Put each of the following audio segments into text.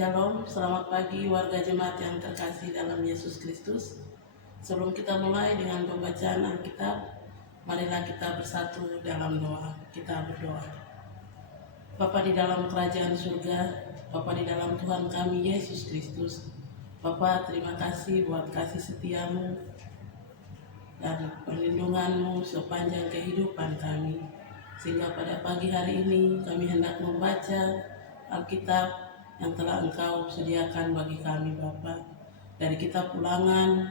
Shalom, selamat pagi warga jemaat yang terkasih dalam Yesus Kristus. Sebelum kita mulai dengan pembacaan Alkitab, marilah kita bersatu dalam doa. Kita berdoa. Bapa di dalam kerajaan surga, Bapa di dalam Tuhan kami Yesus Kristus. Bapa, terima kasih buat kasih setiamu dan perlindunganmu sepanjang kehidupan kami. Sehingga pada pagi hari ini kami hendak membaca Alkitab yang telah Engkau sediakan bagi kami Bapa. Dari kitab Ulangan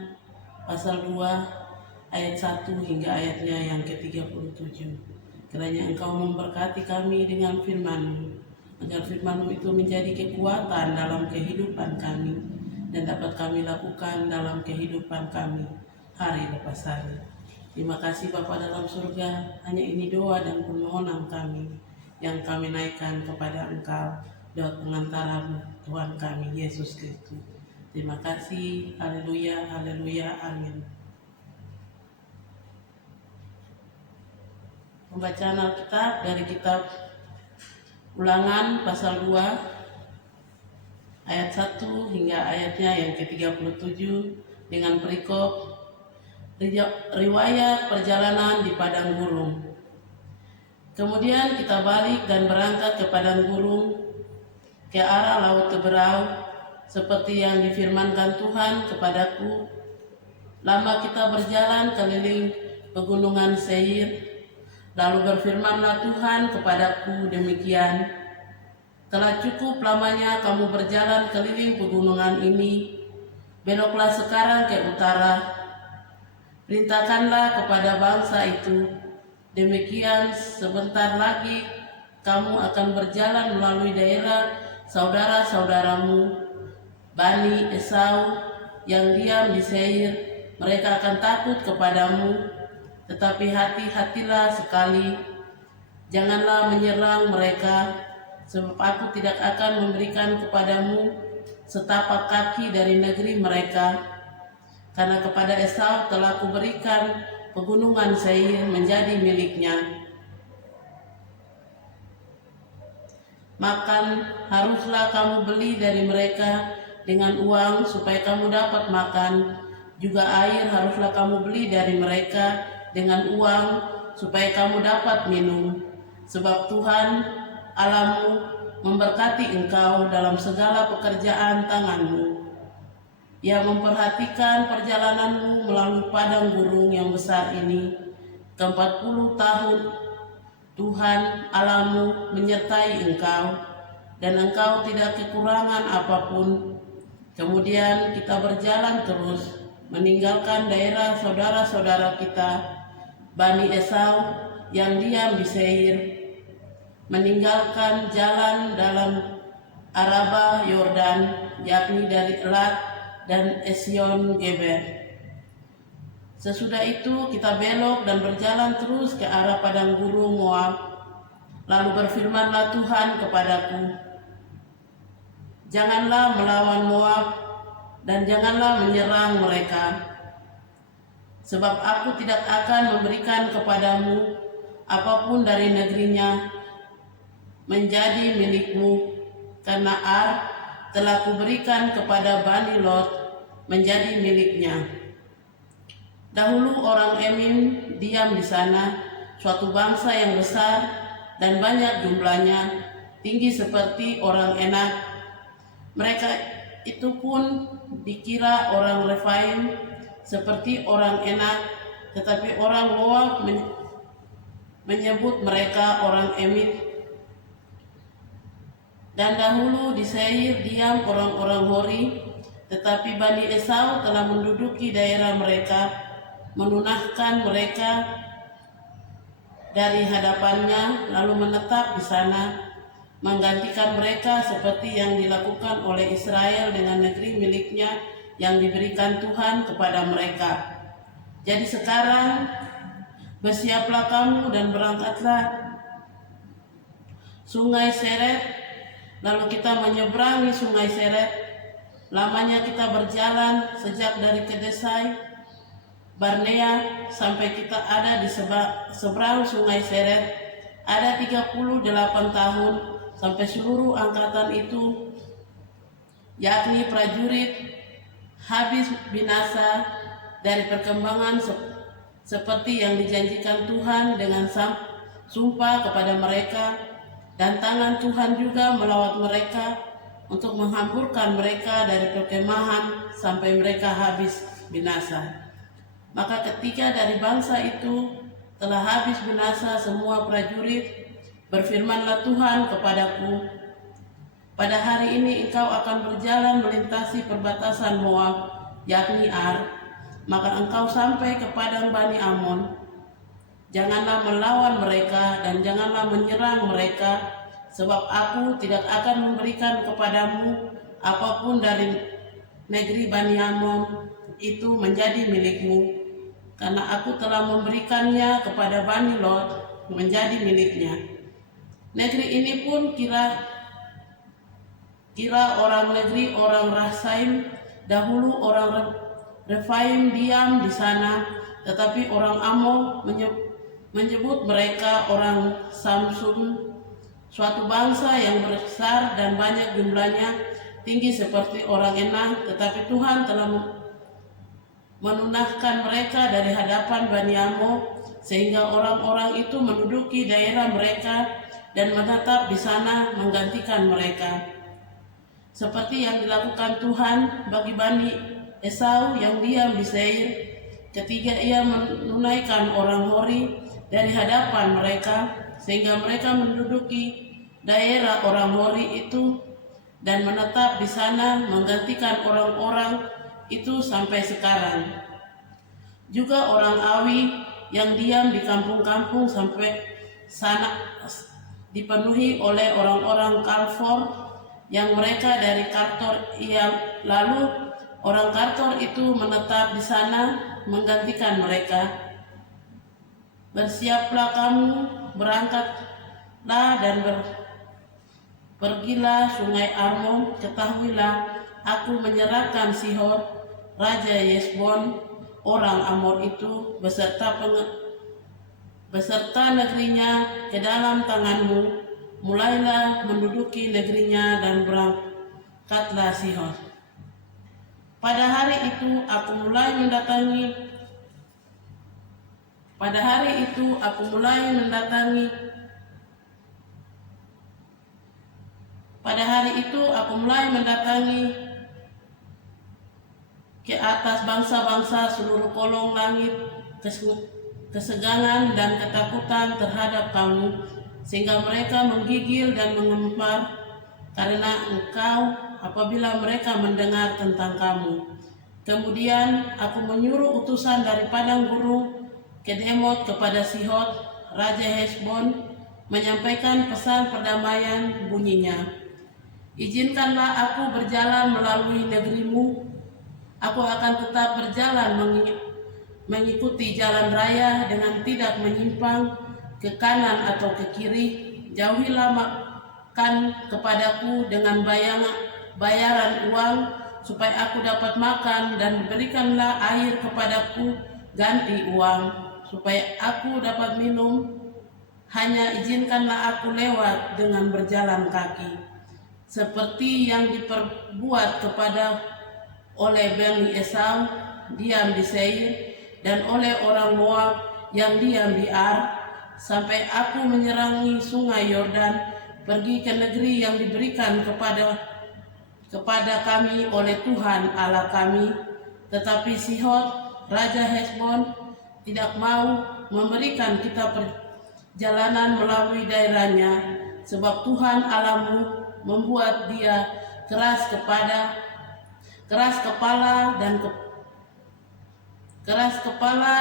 pasal 2 ayat 1 hingga ayatnya yang ke-37. Kiranya Engkau memberkati kami dengan firman-Mu, agar firman-Mu itu menjadi kekuatan dalam kehidupan kami dan dapat kami lakukan dalam kehidupan kami hari lepas hari. Terima kasih Bapa dalam surga, hanya ini doa dan permohonan kami yang kami naikkan kepada Engkau lewat pengantara Tuhan kami Yesus Kristus. Terima kasih. Haleluya, haleluya, amin. Pembacaan Alkitab dari kitab Ulangan pasal 2 ayat 1 hingga ayatnya yang ke-37 dengan perikop riwayat perjalanan di padang gurun. Kemudian kita balik dan berangkat ke padang gurun ke arah laut Teberau, seperti yang difirmankan Tuhan kepadaku. Lama kita berjalan keliling pegunungan Seir, lalu berfirmanlah Tuhan kepadaku demikian: telah cukup lamanya kamu berjalan keliling pegunungan ini, beloklah sekarang ke utara. Perintahkanlah kepada bangsa itu, demikian sebentar lagi kamu akan berjalan melalui daerah saudara-saudaramu Bani Esau yang diam di Seir. Mereka akan takut kepadamu, tetapi hati-hatilah sekali, janganlah menyerang mereka, sebab aku tidak akan memberikan kepadamu setapak kaki dari negeri mereka, karena kepada Esau telah kuberikan pegunungan Seir menjadi miliknya. Makan haruslah kamu beli dari mereka dengan uang supaya kamu dapat makan. Juga air haruslah kamu beli dari mereka dengan uang supaya kamu dapat minum. Sebab Tuhan Allahmu memberkati engkau dalam segala pekerjaan tanganmu. Ia memperhatikan perjalananmu melalui padang gurun yang besar ini ke-40 tahun. Tuhan Allahmu menyertai engkau, dan engkau tidak kekurangan apapun. Kemudian kita berjalan terus, meninggalkan daerah saudara-saudara kita, Bani Esau yang diam di Seir, meninggalkan jalan dalam Araba Yordan, yakni dari Elat dan Esion Geber. Sesudah itu kita belok dan berjalan terus ke arah padang gurun Moab. Lalu berfirmanlah Tuhan kepadaku, janganlah melawan Moab dan janganlah menyerang mereka, sebab aku tidak akan memberikan kepadamu apapun dari negerinya menjadi milikmu, karena Ar telah kuberikan kepada Bani Lot menjadi miliknya. Dahulu orang Emim diam di sana, suatu bangsa yang besar dan banyak jumlahnya, tinggi seperti orang Enak. Mereka itu pun dikira orang Refaim seperti orang Enak, tetapi orang Moab menyebut mereka orang Emim. Dan dahulu di Seir diam orang-orang Hori, tetapi Bani Esau telah menduduki daerah mereka, menunahkan mereka dari hadapannya, lalu menetap di sana, menggantikan mereka seperti yang dilakukan oleh Israel dengan negeri miliknya yang diberikan Tuhan kepada mereka. Jadi sekarang bersiaplah kamu dan berangkatlah Sungai Seret. Lalu kita menyeberangi Sungai Seret. Lamanya kita berjalan sejak dari Kedesai Barnea sampai kita ada di seberang Sungai Seret. Ada 38 tahun sampai seluruh angkatan itu yakni prajurit habis binasa dari perkembangan seperti yang dijanjikan Tuhan dengan sumpah kepada mereka, dan tangan Tuhan juga melawat mereka untuk menghamburkan mereka dari perkemahan sampai mereka habis binasa. Maka ketika dari bangsa itu telah habis binasa semua prajurit, berfirmanlah Tuhan kepadaku, pada hari ini engkau akan berjalan melintasi perbatasan Moab, yakni Ar, maka engkau sampai ke padang Bani Amon. Janganlah melawan mereka dan janganlah menyerang mereka, sebab aku tidak akan memberikan kepadamu apapun dari negeri Bani Amon itu menjadi milikmu, karena aku telah memberikannya kepada Bani Lot menjadi miliknya. Negeri ini pun kira orang negeri orang Rasaim, dahulu orang Refaim diam di sana, tetapi orang Amon menyebut mereka orang Samsun, suatu bangsa yang besar dan banyak jumlahnya, tinggi seperti orang Enak, tetapi Tuhan telah menunahkan mereka dari hadapan Bani Amon, sehingga orang-orang itu menduduki daerah mereka dan menetap di sana menggantikan mereka. Seperti yang dilakukan Tuhan bagi Bani Esau yang diam di Seir, ketika ia menunaikan orang Hori dari hadapan mereka, sehingga mereka menduduki daerah orang Hori itu dan menetap di sana menggantikan orang-orang itu sampai sekarang. Juga orang Awi yang diam di kampung-kampung sampai sana dipenuhi oleh orang-orang Kalfor yang mereka dari Kartor, lalu orang Kartor itu menetap di sana menggantikan mereka. Bersiaplah kamu, berangkatlah dan pergilah sungai Arnon, ketahuilah aku menyerahkan Sihon, Raja Hesbon, orang Amor itu beserta negerinya ke dalam tanganmu. Mulailah menduduki negerinya dan berangkatlah Sihon. Pada hari itu aku mulai mendatangi ke atas bangsa-bangsa seluruh kolong langit kesegangan dan ketakutan terhadap kamu, sehingga mereka menggigil dan mengempar karena engkau apabila mereka mendengar tentang kamu. Kemudian aku menyuruh utusan dari padang gurun Kedemot kepada Sihon, Raja Hesbon, menyampaikan pesan perdamaian, bunyinya, izinkanlah aku berjalan melalui negerimu. Aku akan tetap berjalan mengikuti jalan raya dengan tidak menyimpang ke kanan atau ke kiri. Jauhilah makan kepadaku dengan bayaran uang supaya aku dapat makan, dan berikanlah air kepadaku ganti uang supaya aku dapat minum. Hanya izinkanlah aku lewat dengan berjalan kaki, seperti yang diperbuat oleh Bani Esau diam di Seir dan oleh orang Moab yang diam di Ar, sampai aku menyerangi sungai Yordan, pergi ke negeri yang diberikan kepada kami oleh Tuhan Allah kami. Tetapi Sihon, Raja Hesbon, tidak mau memberikan kita perjalanan melalui daerahnya, sebab Tuhan Allahmu membuat dia keras kepala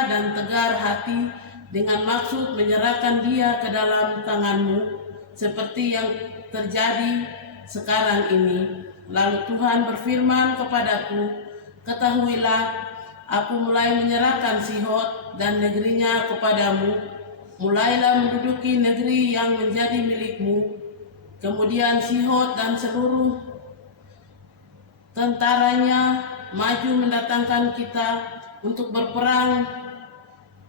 dan tegar hati, dengan maksud menyerahkan dia ke dalam tanganmu, seperti yang terjadi sekarang ini. Lalu Tuhan berfirman kepadaku, ketahuilah, aku mulai menyerahkan Sihon dan negerinya kepadamu. Mulailah menduduki negeri yang menjadi milikmu. Kemudian Sihon dan seluruh tentaranya maju mendatangkan kita untuk berperang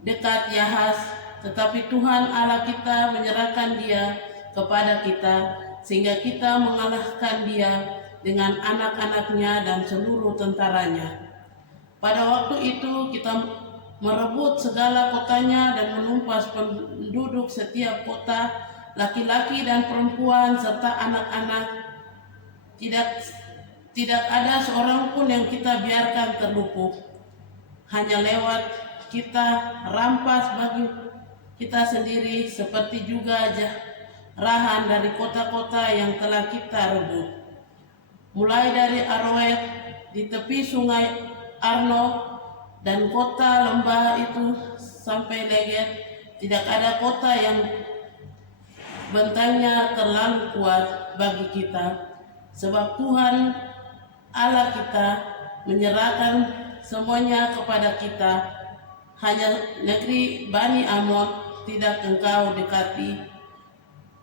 dekat Yahas, tetapi Tuhan Allah kita menyerahkan dia kepada kita, sehingga kita mengalahkan dia dengan anak-anaknya dan seluruh tentaranya. Pada waktu itu kita merebut segala kotanya dan menumpas penduduk setiap kota, laki-laki dan perempuan serta anak-anak. Tidak ada seorang pun yang kita biarkan terluput. Hanya lewat kita rampas bagi kita sendiri, seperti juga jarahan dari kota-kota yang telah kita rebut. Mulai dari Aroet di tepi sungai Arno dan kota lembah itu sampai Leget, tidak ada kota yang bentangnya terlalu kuat bagi kita, sebab Tuhan Allah kita menyerahkan semuanya kepada kita. Hanya negeri Bani Amon tidak engkau dekati,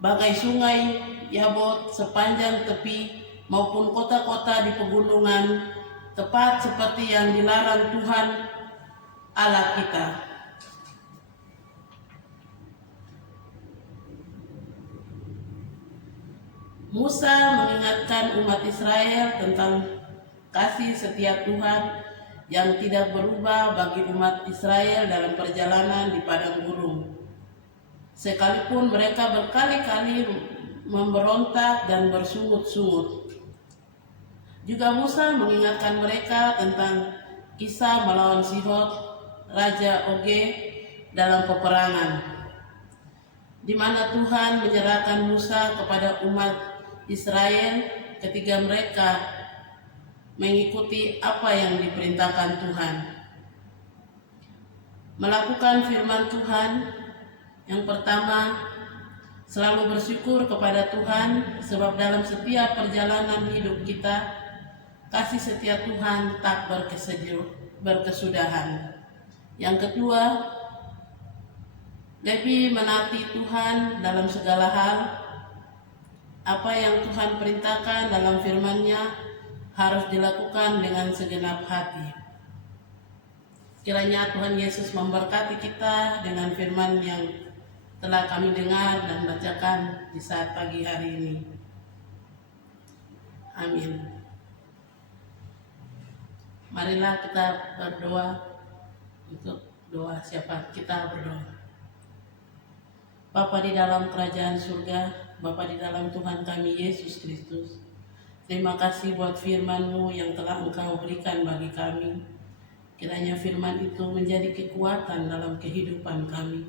bagai sungai Yabot sepanjang tepi maupun kota-kota di pegunungan, tepat seperti yang dilarang Tuhan Allah kita. Musa mengingatkan umat Israel tentang kasih setia Tuhan yang tidak berubah bagi umat Israel dalam perjalanan di padang gurun. Sekalipun mereka berkali-kali memberontak dan bersungut-sungut. Juga Musa mengingatkan mereka tentang kisah melawan Sihon, Raja Oge dalam peperangan, di mana Tuhan menyerahkan Musa kepada umat Israel ketika mereka mengikuti apa yang diperintahkan Tuhan. Melakukan firman Tuhan, yang pertama, selalu bersyukur kepada Tuhan, sebab dalam setiap perjalanan hidup kita, kasih setia Tuhan tak berkesudahan. Yang kedua, lebih menaati Tuhan dalam segala hal. Apa yang Tuhan perintahkan dalam firman-Nya harus dilakukan dengan segenap hati. Kiranya Tuhan Yesus memberkati kita dengan firman yang telah kami dengar dan bacakan di saat pagi hari ini. Amin. Marilah kita berdoa. Untuk doa siapa? Kita berdoa. Bapa di dalam kerajaan surga, Bapa di dalam Tuhan kami Yesus Kristus, terima kasih buat firman-Mu yang telah Engkau berikan bagi kami. Kiranya firman itu menjadi kekuatan dalam kehidupan kami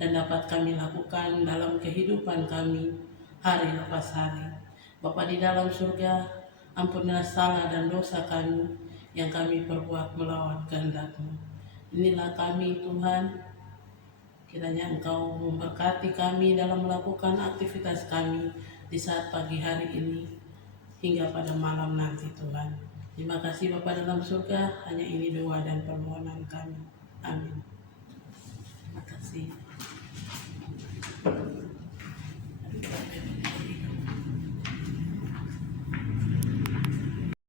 dan dapat kami lakukan dalam kehidupan kami hari lepas hari. Bapa di dalam surga, ampunilah salah dan dosa kami yang kami perbuat melawan kehendak-Mu. Inilah kami Tuhan, kiranya Engkau memberkati kami dalam melakukan aktivitas kami di saat pagi hari ini hingga pada malam nanti Tuhan. Terima kasih Bapa dalam surga, hanya ini doa dan permohonan kami. Amin. Terima kasih.